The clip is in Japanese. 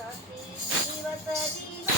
わたり